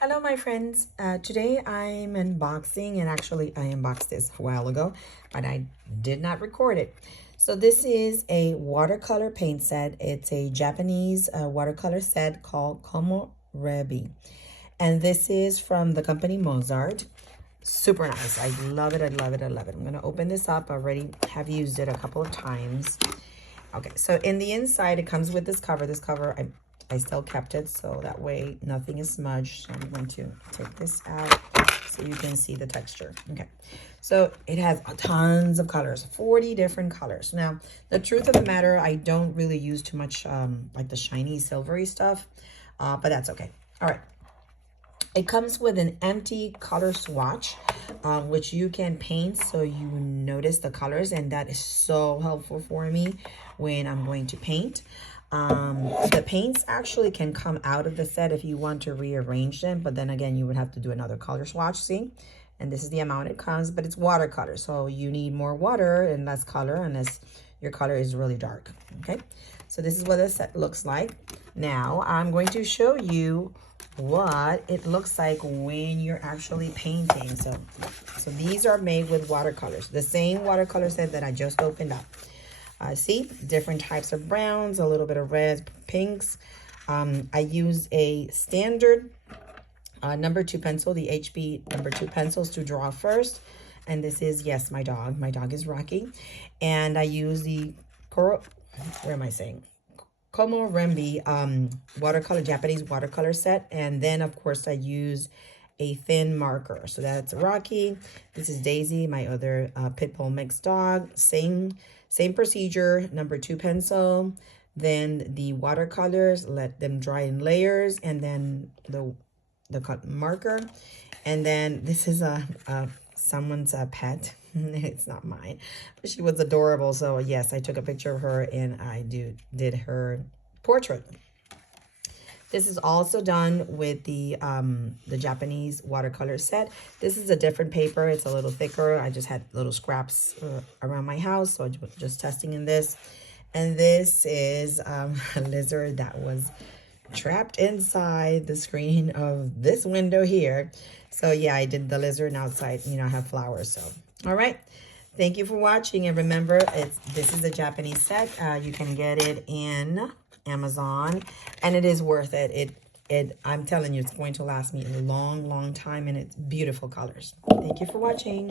Hello my friends, today I'm unboxing, and actually I unboxed this a while ago, but I did not record it. So this is a watercolor paint set. It's a Japanese watercolor set called Komorebi, and this is from the company Mozart. Super nice. I love it. I love it. I love it. I'm going to open this up. I already have used it a couple of times. Okay, so in the inside, it comes with this cover. This cover, I still kept it, so that way nothing is smudged. So I'm going to take this out so you can see the texture. Okay, so it has tons of colors, 40 different colors. Now, the truth of the matter, I don't really use too much like the shiny silvery stuff, but that's okay. All right. It comes with an empty color swatch, which you can paint so you notice the colors, and that is so helpful for me when I'm going to paint. The paints actually can come out of the set if you want to rearrange them, but then again, you would have to do another color swatch, see? And this is the amount it comes, but it's watercolor, so you need more water and less color unless your color is really dark, okay? So this is what the set looks like. Now, I'm going to show you what it looks like when you're actually painting. So these are made with watercolors, the same watercolor set that I just opened up. See, different types of browns, a little bit of reds, pinks. I use a standard number 2 pencil, the HB number 2 pencils to draw first. And this is, yes, my dog. My dog is Rocky. And I use the Komorebi watercolor, Japanese watercolor set. And then, of course, I use a thin marker. So that's Rocky. This is Daisy, my other pit bull mixed dog. Same procedure, number 2 pencil. Then the watercolors, let them dry in layers. And then the marker. And then this is someone's pet. It's not mine, but she was adorable. So yes, I took a picture of her and I did her portrait. This is also done with the Japanese watercolor set. This is a different paper. It's a little thicker. I just had little scraps around my house, so I was just testing in this. And this is a lizard that was trapped inside the screen of this window here. So yeah, I did the lizard outside. You know, I have flowers. So all right, thank you for watching, and remember, this is a Japanese set. You can get it in Amazon, and it is worth it. I'm telling you, it's going to last me a long time, and it's beautiful colors. Thank you for watching.